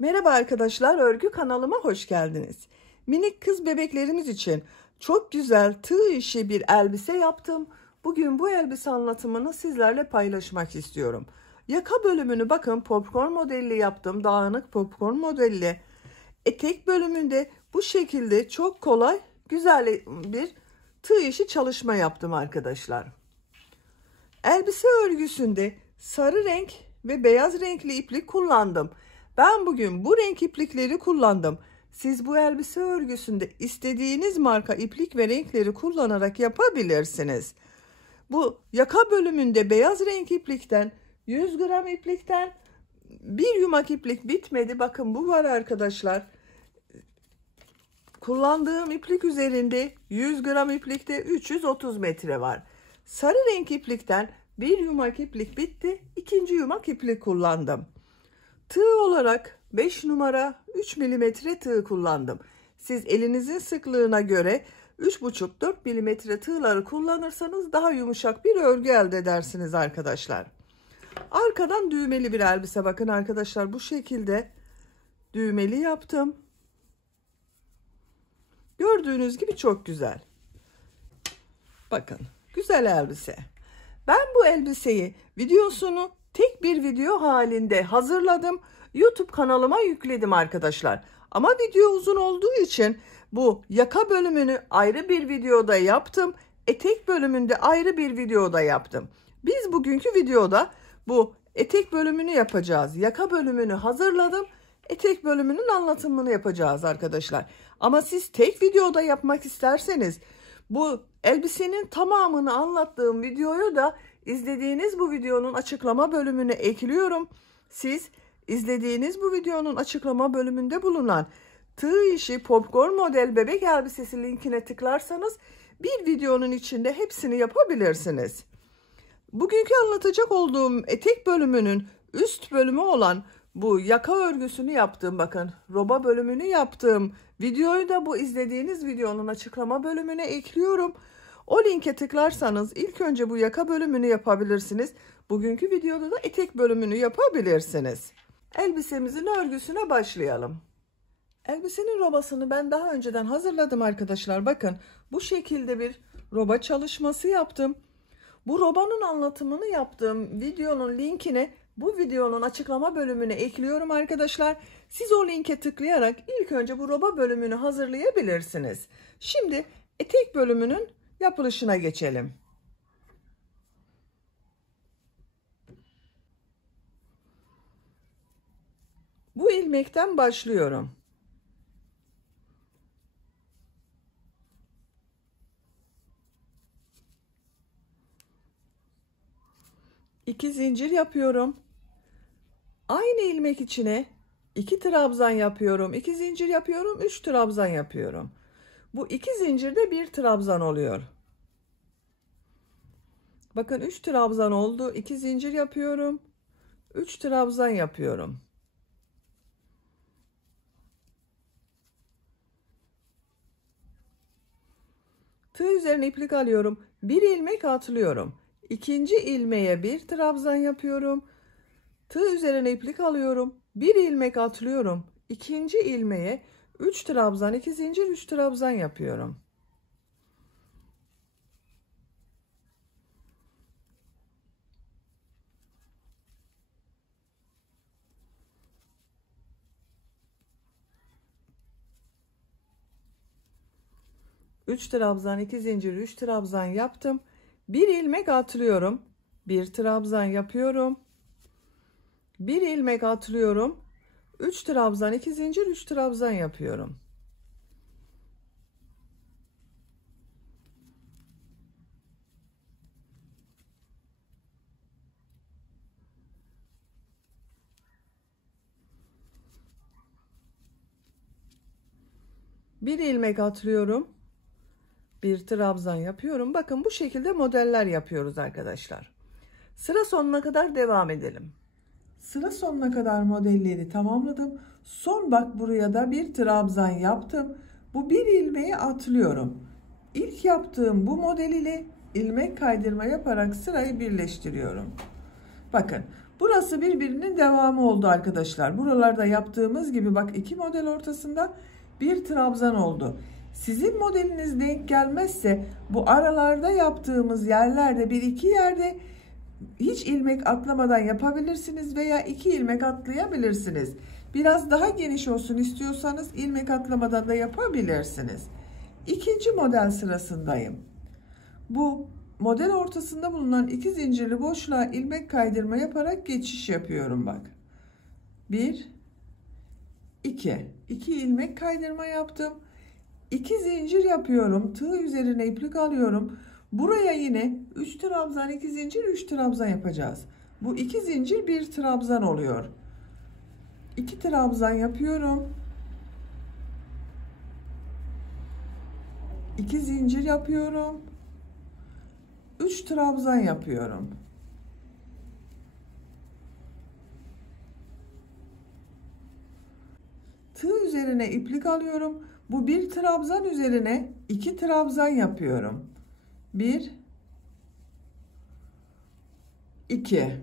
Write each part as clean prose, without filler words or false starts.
Merhaba arkadaşlar, örgü kanalıma hoş geldiniz. Minik kız bebeklerimiz için çok güzel tığ işi bir elbise yaptım. Bugün bu elbise anlatımını sizlerle paylaşmak istiyorum. Yaka bölümünü bakın popcorn modelli yaptım, dağınık popcorn modelli. Etek bölümünde bu şekilde çok kolay, güzel bir tığ işi çalışma yaptım arkadaşlar. Elbise örgüsünde sarı renk ve beyaz renkli iplik kullandım. Ben bugün bu renk iplikleri kullandım. Siz bu elbise örgüsünde istediğiniz marka iplik ve renkleri kullanarak yapabilirsiniz. Bu yaka bölümünde beyaz renk iplikten 100 gram iplikten bir yumak iplik bitmedi. Bakın bu var arkadaşlar. Kullandığım iplik üzerinde 100 gram iplikte 330 metre var. Sarı renk iplikten bir yumak iplik bitti. İkinci yumak iplik kullandım. Tığ olarak 5 numara 3 milimetre tığ kullandım. Siz elinizin sıklığına göre 3,5-4 milimetre tığları kullanırsanız daha yumuşak bir örgü elde edersiniz arkadaşlar. Arkadan düğmeli bir elbise, bakın arkadaşlar, bu şekilde düğmeli yaptım. Gördüğünüz gibi çok güzel. Bakın, güzel elbise. Ben bu elbiseyi videosunu tek bir video halinde hazırladım. YouTube kanalıma yükledim arkadaşlar. Ama video uzun olduğu için bu yaka bölümünü ayrı bir videoda yaptım. Etek bölümünde ayrı bir videoda yaptım. Biz bugünkü videoda bu etek bölümünü yapacağız. Yaka bölümünü hazırladım. Etek bölümünün anlatımını yapacağız arkadaşlar. Ama siz tek videoda yapmak isterseniz bu elbisenin tamamını anlattığım videoyu da izlediğiniz bu videonun açıklama bölümüne ekliyorum. Siz izlediğiniz bu videonun açıklama bölümünde bulunan tığ işi popcorn model bebek elbisesi linkine tıklarsanız bir videonun içinde hepsini yapabilirsiniz. Bugünkü anlatacak olduğum etek bölümünün üst bölümü olan bu yaka örgüsünü yaptığım, bakın roba bölümünü yaptığım videoyu da bu izlediğiniz videonun açıklama bölümüne ekliyorum. O linke tıklarsanız ilk önce bu yaka bölümünü yapabilirsiniz. Bugünkü videoda da etek bölümünü yapabilirsiniz. Elbisemizin örgüsüne başlayalım. Elbisenin robasını ben daha önceden hazırladım arkadaşlar. Bakın bu şekilde bir roba çalışması yaptım. Bu robanın anlatımını yaptığım videonun linkini bu videonun açıklama bölümüne ekliyorum arkadaşlar. Siz o linke tıklayarak ilk önce bu roba bölümünü hazırlayabilirsiniz. Şimdi etek bölümünün yapılışına geçelim. Bu ilmekten başlıyorum. İki zincir yapıyorum. Aynı ilmek içine 2 trabzan yapıyorum. 2 zincir yapıyorum. 3 trabzan yapıyorum. Bu 2 zincirde 1 trabzan oluyor. Bakın 3 trabzan oldu. 2 zincir yapıyorum. 3 trabzan yapıyorum. Tığ üzerine iplik alıyorum. Bir ilmek atlıyorum. İkinci ilmeğe bir trabzan yapıyorum. Tığ üzerine iplik alıyorum. Bir ilmek atlıyorum. İkinci ilmeğe 3 trabzan, 2 zincir, 3 trabzan yapıyorum. Üç trabzan, 2 zincir, 3 trabzan yaptım. Bir ilmek atlıyorum. Bir trabzan yapıyorum. Bir ilmek atlıyorum. 3 trabzan, 2 zincir, 3 trabzan yapıyorum. Bir ilmek atlıyorum. Bir trabzan yapıyorum. Bakın bu şekilde modeller yapıyoruz arkadaşlar. Sıra sonuna kadar devam edelim. Sıra sonuna kadar modelleri tamamladım. Son bak buraya da bir trabzan yaptım. Bu bir ilmeği atlıyorum. İlk yaptığım bu model ile ilmek kaydırma yaparak sırayı birleştiriyorum. Bakın Burası birbirinin devamı oldu arkadaşlar. Buralarda yaptığımız gibi bak 2 model ortasında bir trabzan oldu. Sizin modeliniz denk gelmezse bu aralarda yaptığımız yerlerde bir iki yerde hiç ilmek atlamadan yapabilirsiniz veya 2 ilmek atlayabilirsiniz. Biraz daha geniş olsun istiyorsanız ilmek atlamadan da yapabilirsiniz. İkinci model sırasındayım. Bu model ortasında bulunan 2 zincirli boşluğa ilmek kaydırma yaparak geçiş yapıyorum bak. 1 2 ilmek kaydırma yaptım. 2 zincir yapıyorum. Tığ üzerine iplik alıyorum. Buraya yine 3 trabzan, 2 zincir, 3 trabzan yapacağız. Bu 2 zincir 1 trabzan oluyor. 2 trabzan yapıyorum. 2 zincir yapıyorum. 3 trabzan yapıyorum. Tığ üzerine iplik alıyorum. Bu bir trabzan üzerine 2 trabzan yapıyorum. 1 2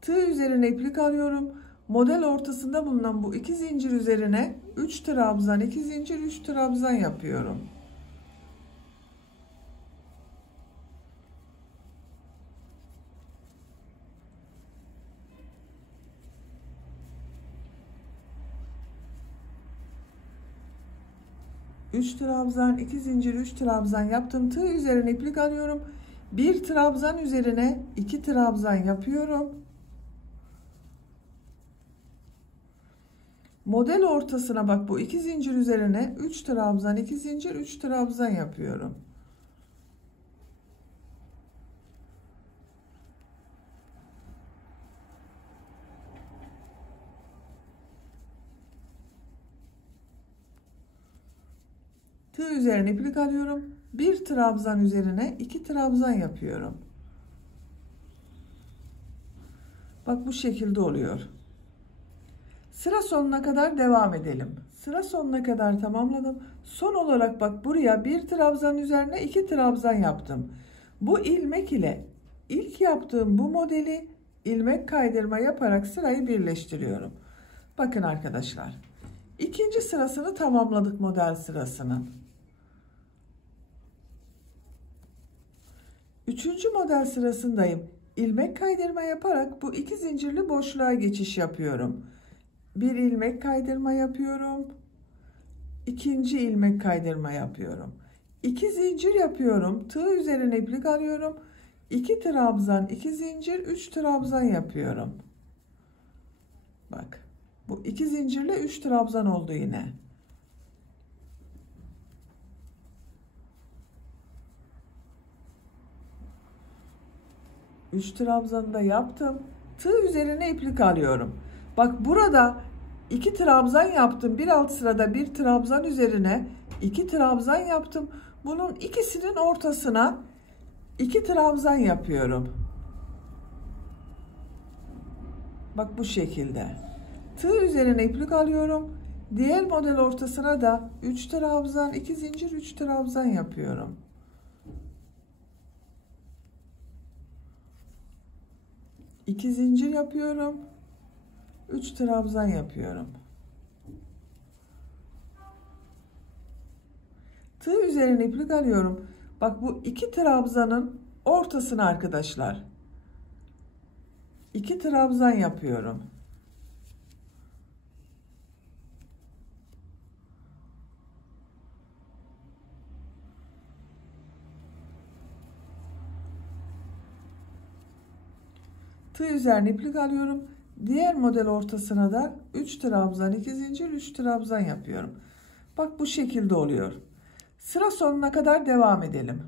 Tığ üzerine iplik alıyorum. Model ortasında bulunan bu 2 zincir üzerine 3 trabzan, 2 zincir, 3 trabzan yapıyorum. Üç trabzan, 2 zincir, 3 trabzan yaptım. Tığ üzerine iplik alıyorum. Bir trabzan üzerine 2 trabzan yapıyorum. Model ortasına bak bu 2 zincir üzerine 3 trabzan, 2 zincir, 3 trabzan yapıyorum. Tığ üzerine iplik alıyorum. Bir trabzan üzerine 2 trabzan yapıyorum. Bak bu şekilde oluyor. Sıra sonuna kadar devam edelim. Sıra sonuna kadar tamamladım. Son olarak bak buraya bir trabzan üzerine 2 trabzan yaptım. Bu ilmek ile ilk yaptığım bu modeli ilmek kaydırma yaparak sırayı birleştiriyorum. Bakın arkadaşlar. İkinci sırasını tamamladık model sırasının. Üçüncü model sırasındayım. İlmek kaydırma yaparak bu 2 zincirli boşluğa geçiş yapıyorum. Bir ilmek kaydırma yapıyorum. İkinci ilmek kaydırma yapıyorum. 2 zincir yapıyorum. Tığ üzerine iplik alıyorum. 2 trabzan, 2 zincir, 3 trabzan yapıyorum. Bak. Bu 2 zincirle 3 trabzan oldu yine. Üç trabzanı da yaptım. Tığ üzerine iplik alıyorum. Bak burada 2 trabzan yaptım. Bir alt sırada bir trabzan üzerine 2 trabzan yaptım. Bunun ikisinin ortasına 2 trabzan yapıyorum. Bak bu şekilde. Tığ üzerine iplik alıyorum. Diğer model ortasına da 3 trabzan, 2 zincir, 3 trabzan yapıyorum. İki zincir yapıyorum. 3 trabzan yapıyorum. Tığ üzerine iplik alıyorum. Bak bu 2 trabzanın ortasına arkadaşlar 2 trabzan yapıyorum. Tığ üzerine iplik alıyorum. Diğer model ortasına da 3 trabzan, 2 zincir, 3 trabzan yapıyorum. Bak bu şekilde oluyor. Sıra sonuna kadar devam edelim.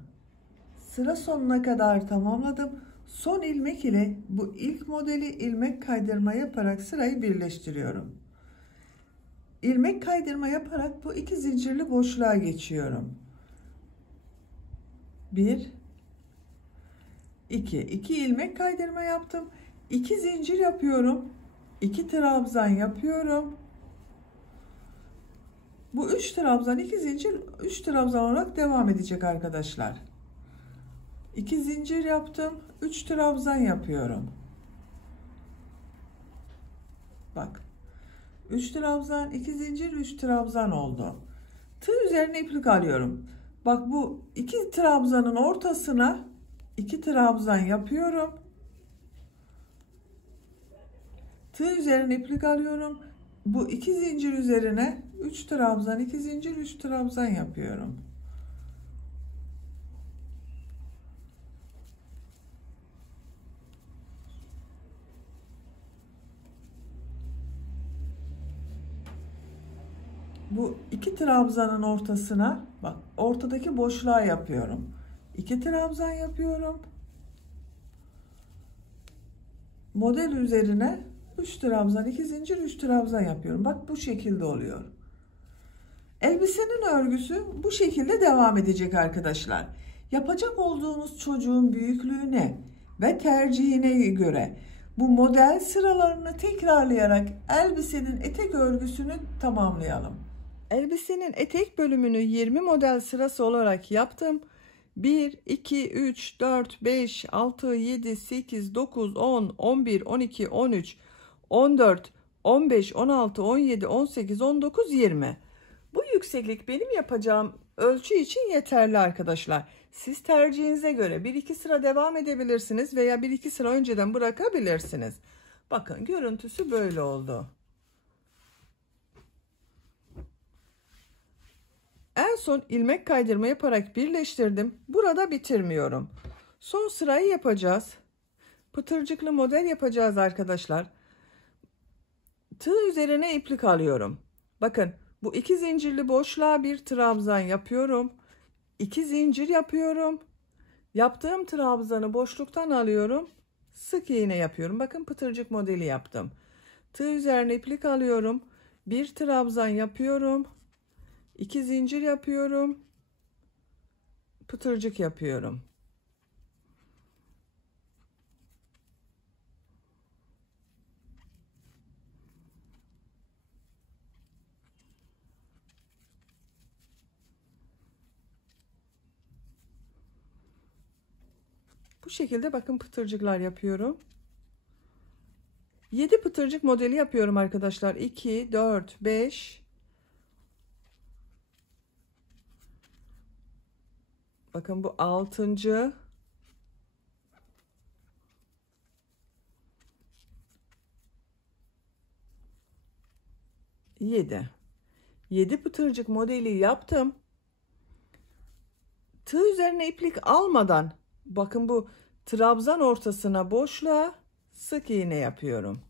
Sıra sonuna kadar tamamladım. Son ilmek ile bu ilk modeli ilmek kaydırma yaparak sırayı birleştiriyorum. İlmek kaydırma yaparak bu 2 zincirli boşluğa geçiyorum. 1 2 ilmek kaydırma yaptım. 2 zincir yapıyorum. 2 trabzan yapıyorum. Bu 3 trabzan, 2 zincir, 3 trabzan olarak devam edecek arkadaşlar. 2 zincir yaptım. 3 trabzan yapıyorum. Bak. 3 trabzan, 2 zincir, 3 trabzan oldu. Tığ üzerine iplik alıyorum. Bak bu 2 trabzanın ortasına 2 trabzan yapıyorum. Tığ üzerine iplik alıyorum. Bu 2 zincir üzerine 3 trabzan, 2 zincir, 3 trabzan yapıyorum. Bu 2 trabzanın ortasına bak, ortadaki boşluğa yapıyorum. 2 trabzan yapıyorum. Model üzerine 3 trabzan, 2 zincir, 3 trabzan yapıyorum. Bak bu şekilde oluyor. Elbisenin örgüsü bu şekilde devam edecek arkadaşlar. Yapacak olduğunuz çocuğun büyüklüğüne ve tercihine göre bu model sıralarını tekrarlayarak elbisenin etek örgüsünü tamamlayalım. Elbisenin etek bölümünü 20 model sırası olarak yaptım. 1, 2, 3, 4, 5, 6, 7, 8, 9, 10, 11, 12, 13, 14, 15, 16, 17, 18, 19, 20. Bu yükseklik benim yapacağım ölçü için yeterli arkadaşlar. Siz tercihinize göre 1-2 sıra devam edebilirsiniz veya 1-2 sıra önceden bırakabilirsiniz. Bakın görüntüsü böyle oldu. En son ilmek kaydırma yaparak birleştirdim. Burada bitirmiyorum. Son sırayı yapacağız. Pıtırcıklı model yapacağız arkadaşlar. Tığ üzerine iplik alıyorum. Bakın bu 2 zincirli boşluğa bir trabzan yapıyorum. 2 zincir yapıyorum. Yaptığım trabzanı boşluktan alıyorum. Sık iğne yapıyorum. Bakın pıtırcık modeli yaptım. Tığ üzerine iplik alıyorum. Bir trabzan yapıyorum. 2 zincir yapıyorum. Pıtırcık yapıyorum. Bu şekilde bakın pıtırcıklar yapıyorum. 7 pıtırcık modeli yapıyorum arkadaşlar. 2, 4, 5. Bakın bu 6. 7. 7 pıtırcık modeli yaptım. Tığ üzerine iplik almadan bakın bu trabzan ortasına boşluğa sık iğne yapıyorum.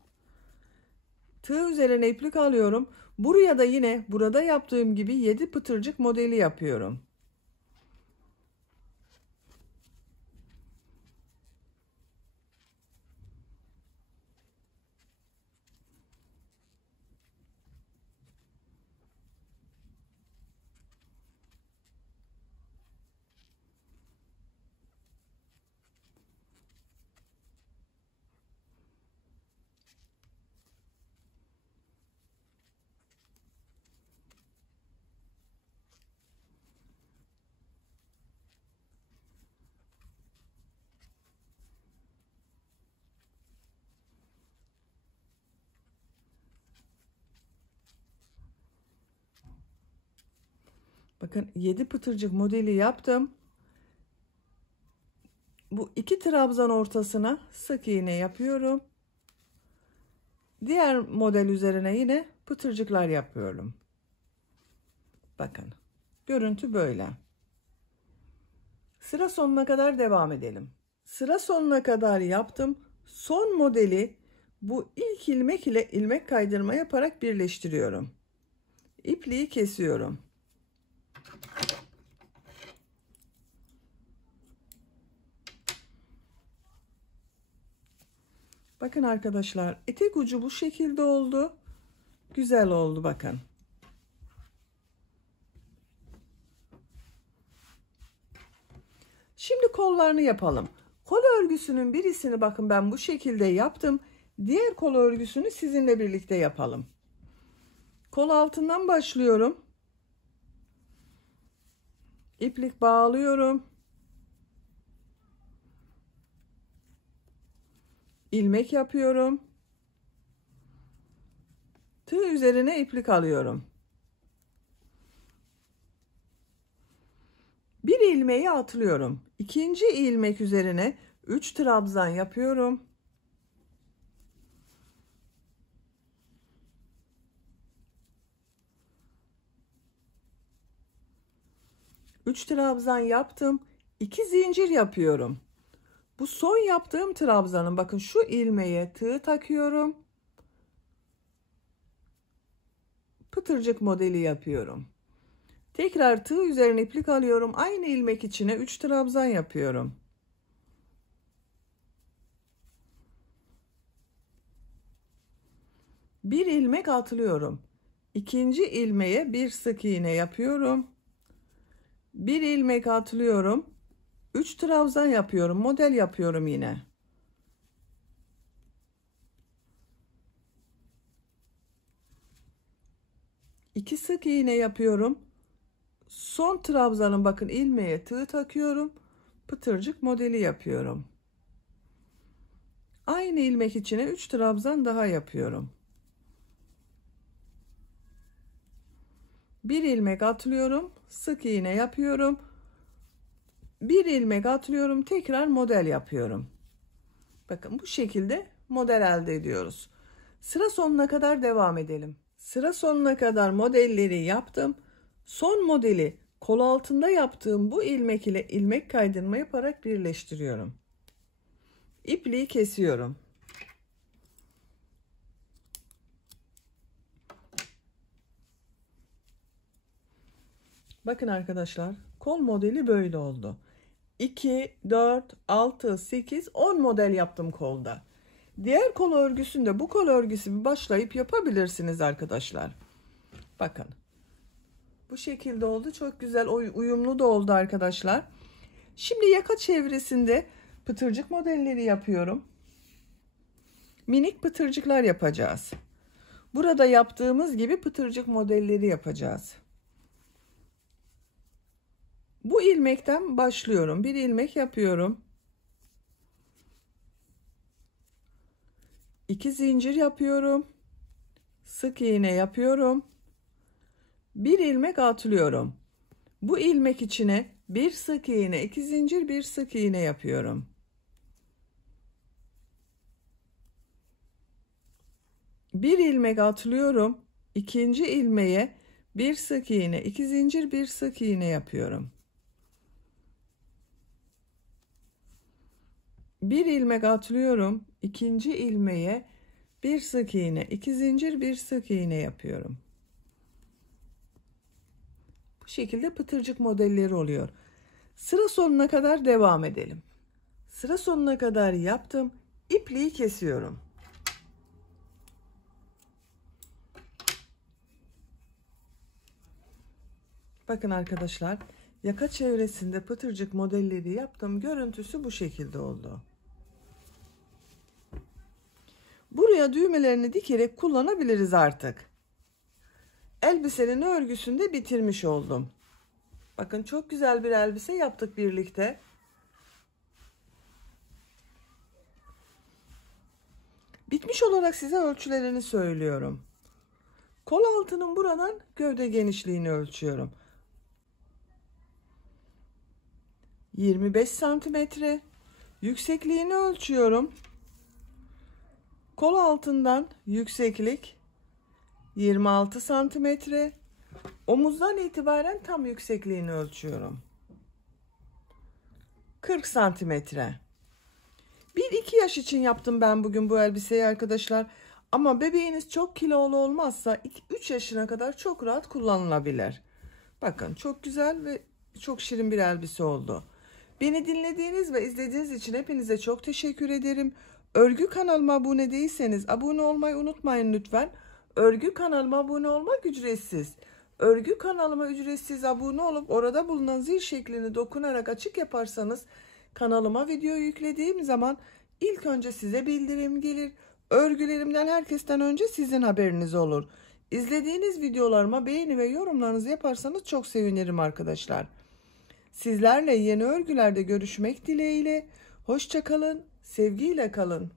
Tığ üzerine iplik alıyorum. Buraya da yine burada yaptığım gibi 7 pıtırcık modeli yapıyorum. Bakın 7 pıtırcık modeli yaptım. Bu 2 trabzan ortasına sık iğne yapıyorum. Diğer model üzerine yine pıtırcıklar yapıyorum. Bakın görüntü böyle. Sıra sonuna kadar devam edelim. Sıra sonuna kadar yaptım. Son modeli bu ilk ilmek ile ilmek kaydırma yaparak birleştiriyorum. İpliği kesiyorum. Bakın arkadaşlar etek ucu bu şekilde oldu. Güzel oldu bakın. Şimdi kollarını yapalım. Kol örgüsünün birisini bakın ben bu şekilde yaptım. Diğer kol örgüsünü sizinle birlikte yapalım. Kol altından başlıyorum. İplik bağlıyorum. İlmek yapıyorum. Tığ üzerine iplik alıyorum. Bir ilmeği atlıyorum. İkinci ilmek üzerine 3 trabzan yapıyorum. Üç trabzan yaptım. 2 zincir yapıyorum. Bu son yaptığım trabzanın bakın şu ilmeğe tığ takıyorum. Pıtırcık modeli yapıyorum. Tekrar tığ üzerine iplik alıyorum. Aynı ilmek içine 3 trabzan yapıyorum. Bir ilmek atlıyorum. İkinci ilmeğe bir sık iğne yapıyorum. Bir ilmek atlıyorum. 3 trabzan yapıyorum. Model yapıyorum yine. İki sık iğne yapıyorum. Son trabzanın bakın ilmeğe tığ takıyorum. Pıtırcık modeli yapıyorum. Aynı ilmek içine 3 trabzan daha yapıyorum. Bir ilmek atlıyorum. Sık iğne yapıyorum. Bir ilmek atlıyorum. Tekrar model yapıyorum. Bakın bu şekilde model elde ediyoruz. Sıra sonuna kadar devam edelim. Sıra sonuna kadar modelleri yaptım. Son modeli kol altında yaptığım bu ilmek ile ilmek kaydırma yaparak birleştiriyorum. İpliği kesiyorum. Bakın arkadaşlar, kol modeli böyle oldu. 2, 4, 6, 8, 10 model yaptım kolda. Diğer kol örgüsünde bu kol örgüsü başlayıp yapabilirsiniz arkadaşlar. Bakın. Bu şekilde oldu. Çok güzel uyumlu da oldu arkadaşlar. Şimdi yaka çevresinde pıtırcık modelleri yapıyorum. Minik pıtırcıklar yapacağız. Burada yaptığımız gibi pıtırcık modelleri yapacağız. Bu ilmekten başlıyorum. Bir ilmek yapıyorum. 2 zincir yapıyorum. Sık iğne yapıyorum. Bir ilmek atlıyorum. Bu ilmek içine bir sık iğne, 2 zincir, bir sık iğne yapıyorum. Bir ilmek atlıyorum. İkinci ilmeğe bir sık iğne, 2 zincir, bir sık iğne yapıyorum. Bir ilmek atlıyorum. İkinci ilmeğe bir sık iğne, 2 zincir, bir sık iğne yapıyorum. Bu şekilde pıtırcık modelleri oluyor. Sıra sonuna kadar devam edelim. Sıra sonuna kadar yaptım. İpliği kesiyorum. Bakın arkadaşlar, yaka çevresinde pıtırcık modelleri yaptım. Görüntüsü bu şekilde oldu. Buraya düğmelerini dikerek kullanabiliriz artık. Elbisenin örgüsünü de bitirmiş oldum. Bakın çok güzel bir elbise yaptık birlikte. Bitmiş olarak size ölçülerini söylüyorum. Kol altının buradan gövde genişliğini ölçüyorum. 25 santimetre. Yüksekliğini ölçüyorum. Kol altından yükseklik 26 santimetre. Omuzdan itibaren tam yüksekliğini ölçüyorum. 40 santimetre. 1-2 yaş için yaptım ben bugün bu elbiseyi arkadaşlar. Ama bebeğiniz çok kilolu olmazsa 3 yaşına kadar çok rahat kullanılabilir. Bakın çok güzel ve çok şirin bir elbise oldu. Beni dinlediğiniz ve izlediğiniz için hepinize çok teşekkür ederim. Örgü kanalıma abone değilseniz abone olmayı unutmayın lütfen. Örgü kanalıma abone olmak ücretsiz. Örgü kanalıma ücretsiz abone olup orada bulunan zil şeklini dokunarak açık yaparsanız kanalıma video yüklediğim zaman ilk önce size bildirim gelir. Örgülerimden herkesten önce sizin haberiniz olur. İzlediğiniz videolarıma beğeni ve yorumlarınızı yaparsanız çok sevinirim arkadaşlar. Sizlerle yeni örgülerde görüşmek dileğiyle. Hoşça kalın, sevgiyle kalın.